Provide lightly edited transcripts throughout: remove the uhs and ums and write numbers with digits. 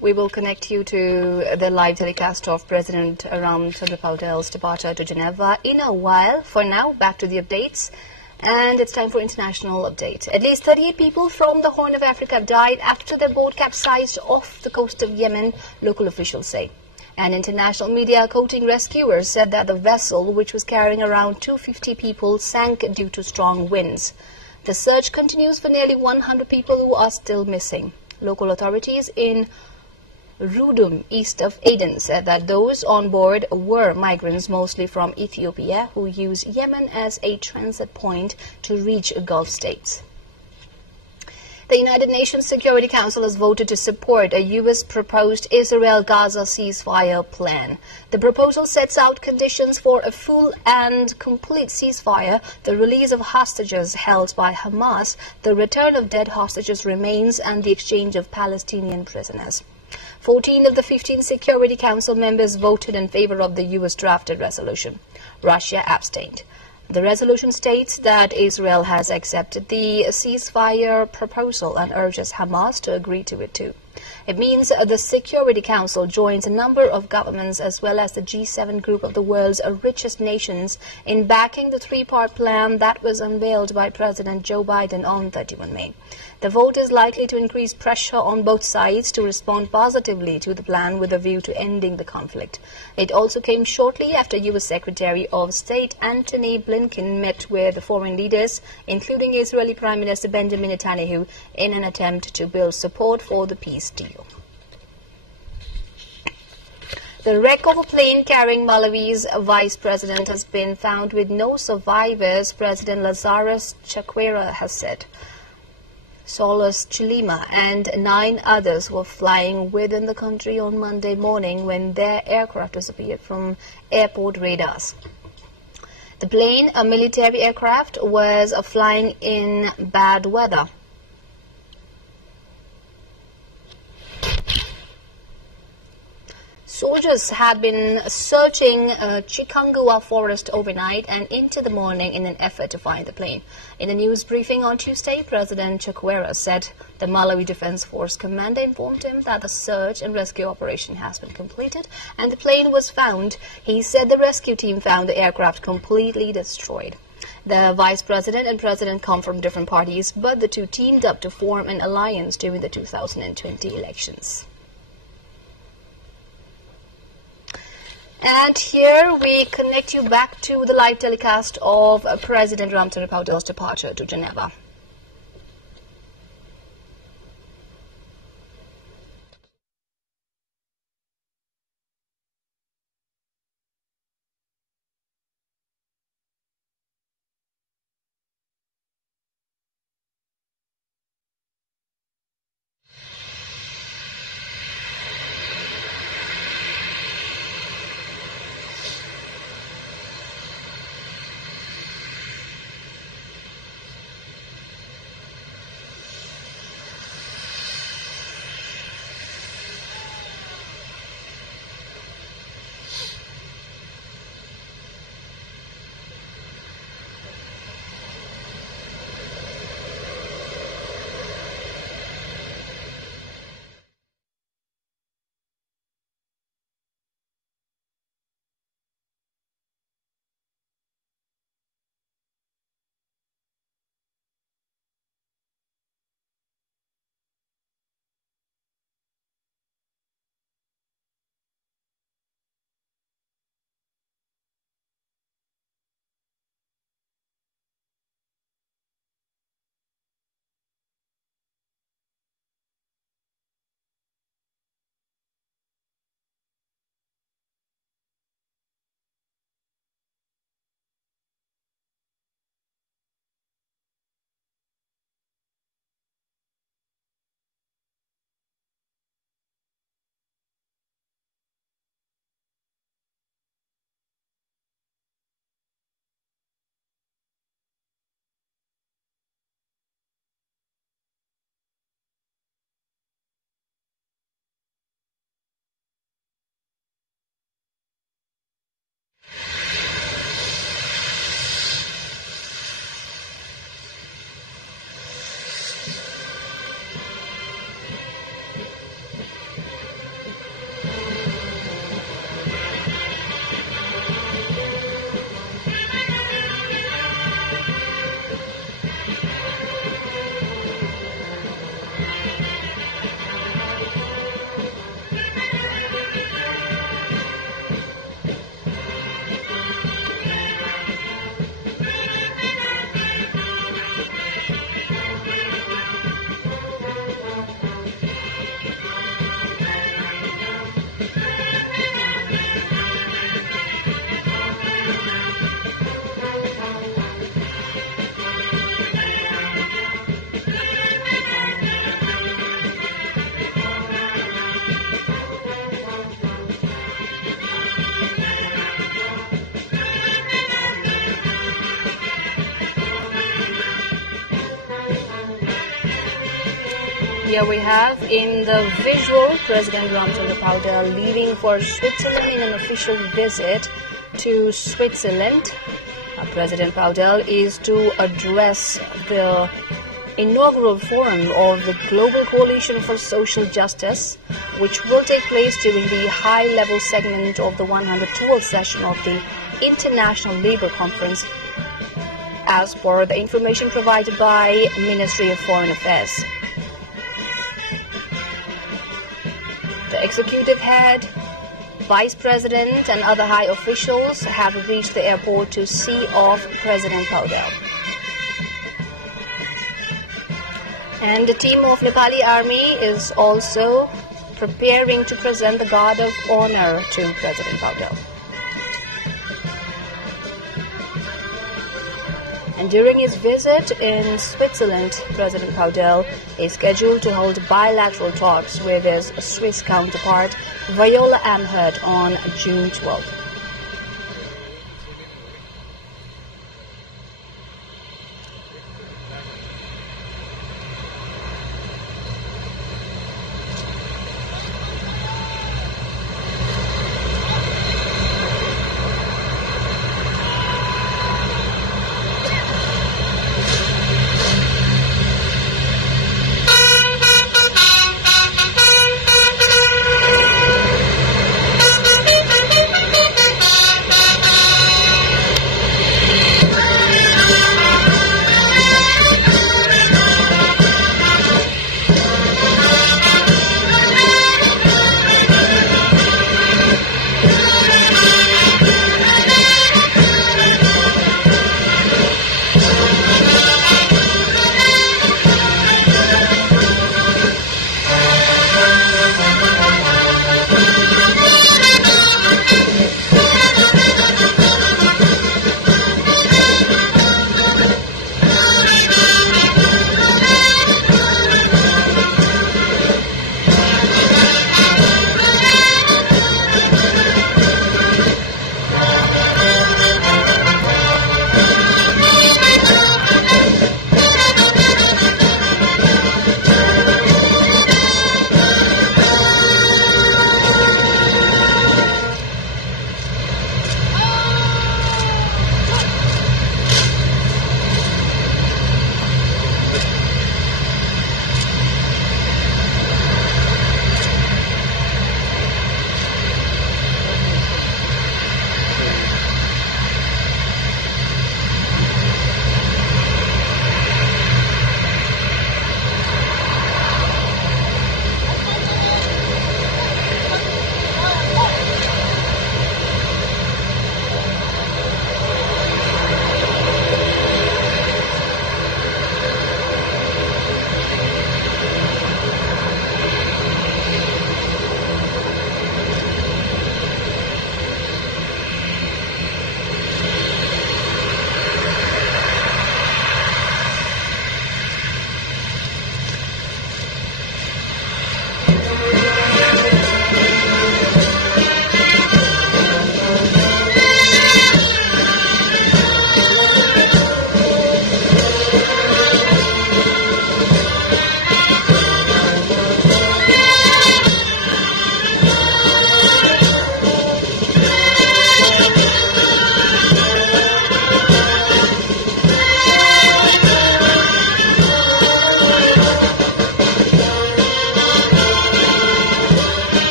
We will connect you to the live telecast of President Ramchandra Paudel's departure to Geneva in a while. For now, back to the updates. And it's time for international update. At least 38 people from the Horn of Africa have died after their boat capsized off the coast of Yemen, local officials say. And international media quoting rescuers said that the vessel, which was carrying around 250 people, sank due to strong winds. The search continues for nearly 100 people who are still missing. Local authorities in Rudum, east of Aden, said that those on board were migrants, mostly from Ethiopia, who use Yemen as a transit point to reach Gulf states. The United Nations Security Council has voted to support a U.S. proposed Israel-Gaza ceasefire plan. The proposal sets out conditions for a full and complete ceasefire, the release of hostages held by Hamas, the return of dead hostages remains, and the exchange of Palestinian prisoners. 14 of the 15 Security Council members voted in favor of the U.S. drafted resolution. Russia abstained. The resolution states that Israel has accepted the ceasefire proposal and urges Hamas to agree to it too. It means the Security Council joins a number of governments as well as the G7 group of the world's richest nations in backing the three-part plan that was unveiled by President Joe Biden on 31 May. The vote is likely to increase pressure on both sides to respond positively to the plan with a view to ending the conflict. It also came shortly after U.S. Secretary of State Antony Blinken met with the foreign leaders, including Israeli Prime Minister Benjamin Netanyahu, in an attempt to build support for the peace deal. The wreck of a plane carrying Malawi's vice president has been found with no survivors, President Lazarus Chakwera has said. Solus Chilima and 9 others were flying within the country on Monday morning when their aircraft disappeared from airport radars. The plane, a military aircraft, was flying in bad weather. Soldiers had been searching Chikangua forest overnight and into the morning in an effort to find the plane. In a news briefing on Tuesday, President Chakwera said the Malawi Defense Force commander informed him that the search and rescue operation has been completed and the plane was found. He said the rescue team found the aircraft completely destroyed. The vice president and president come from different parties, but the two teamed up to form an alliance during the 2020 elections. And here we connect you back to the live telecast of President Ramchandra Paudel's departure to Geneva. Here we have in the visual President Ramchandra Paudel leaving for Switzerland in an official visit to Switzerland. President Paudel is to address the inaugural forum of the Global Coalition for Social Justice, which will take place during the high-level segment of the 112th session of the International Labour Conference, as per the information provided by Ministry of Foreign Affairs. The executive head, vice president and other high officials have reached the airport to see off President Paudel. And the team of Nepali army is also preparing to present the Guard of Honor to President Paudel. And during his visit in Switzerland, President Paudel is scheduled to hold bilateral talks with his Swiss counterpart, Viola Amherd, on June 12th.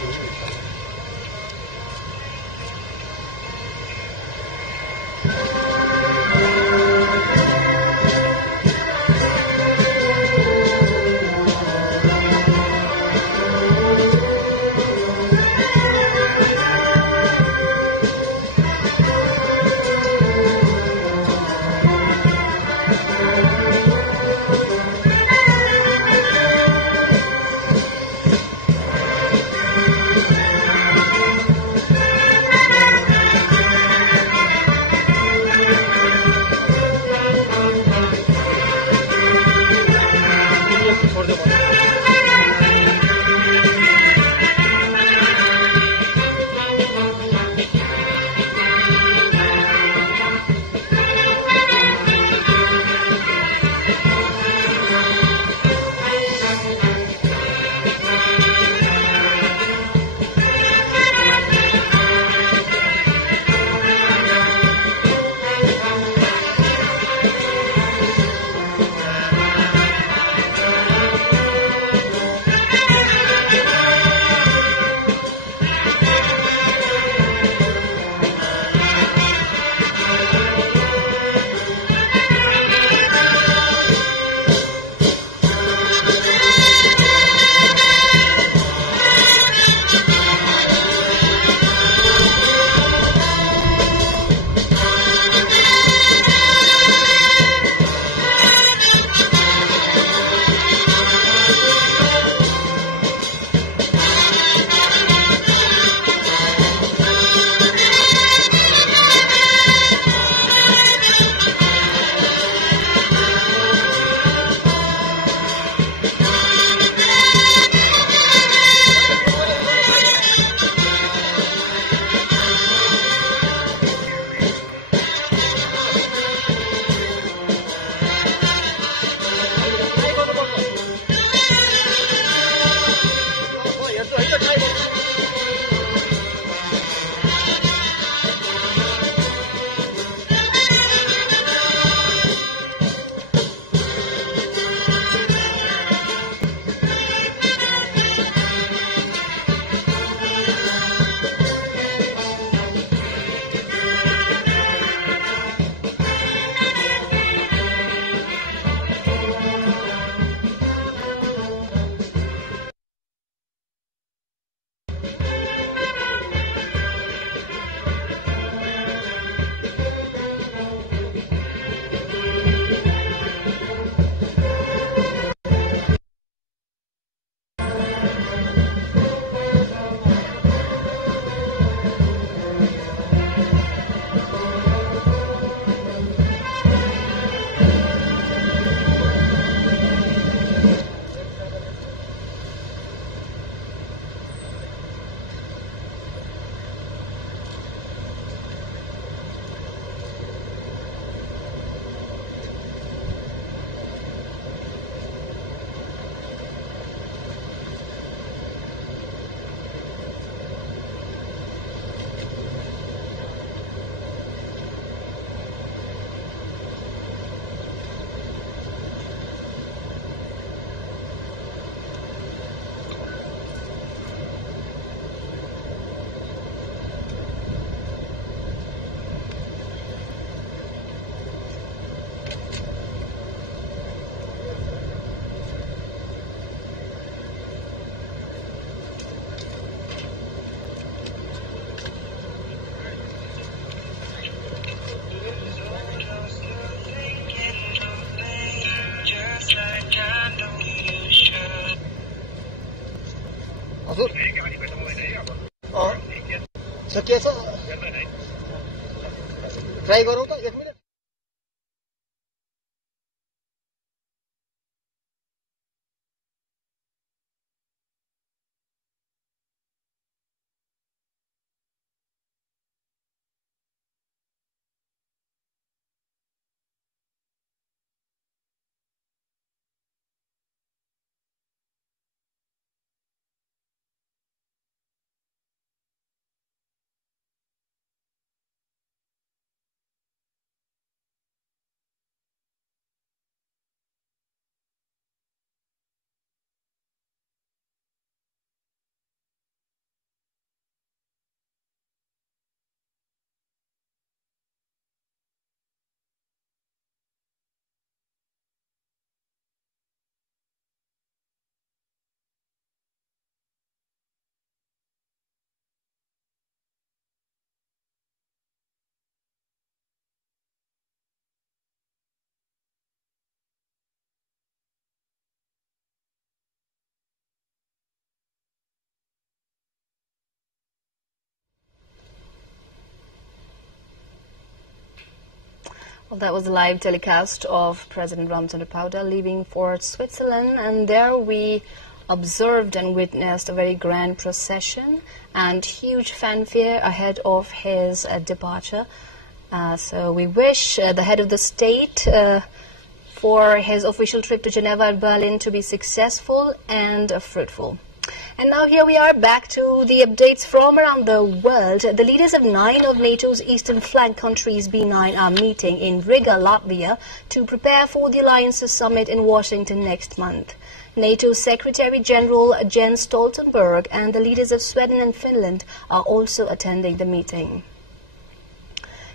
हजुर सकिएछ try गरौँ त 1 minute Well, that was the live telecast of President Ramchandra Pauda leaving for Switzerland, and there we observed and witnessed a very grand procession and huge fanfare ahead of his departure. So we wish the head of the state for his official trip to Geneva and Berlin to be successful and fruitful. And now here we are back to the updates from around the world. The leaders of 9 of NATO's eastern flank countries, B9, are meeting in Riga, Latvia to prepare for the Alliance's summit in Washington next month. NATO Secretary General Jens Stoltenberg and the leaders of Sweden and Finland are also attending the meeting.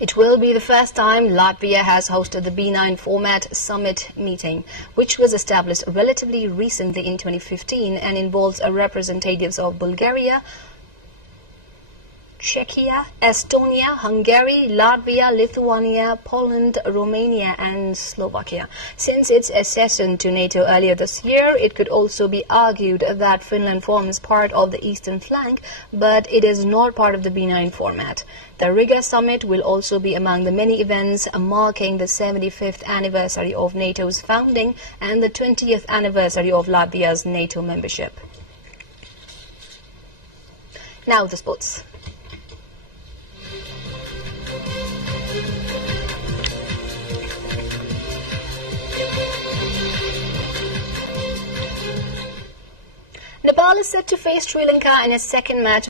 It will be the first time Latvia has hosted the B9 format summit meeting, which was established relatively recently in 2015 and involves representatives of Bulgaria, Czechia, Estonia, Hungary, Latvia, Lithuania, Poland, Romania and Slovakia. Since its accession to NATO earlier this year, it could also be argued that Finland forms part of the eastern flank, but it is not part of the B9 format. The Riga summit will also be among the many events marking the 75th anniversary of NATO's founding and the 20th anniversary of Latvia's NATO membership. Now the sports. Nepal is set to face Sri Lanka in a second match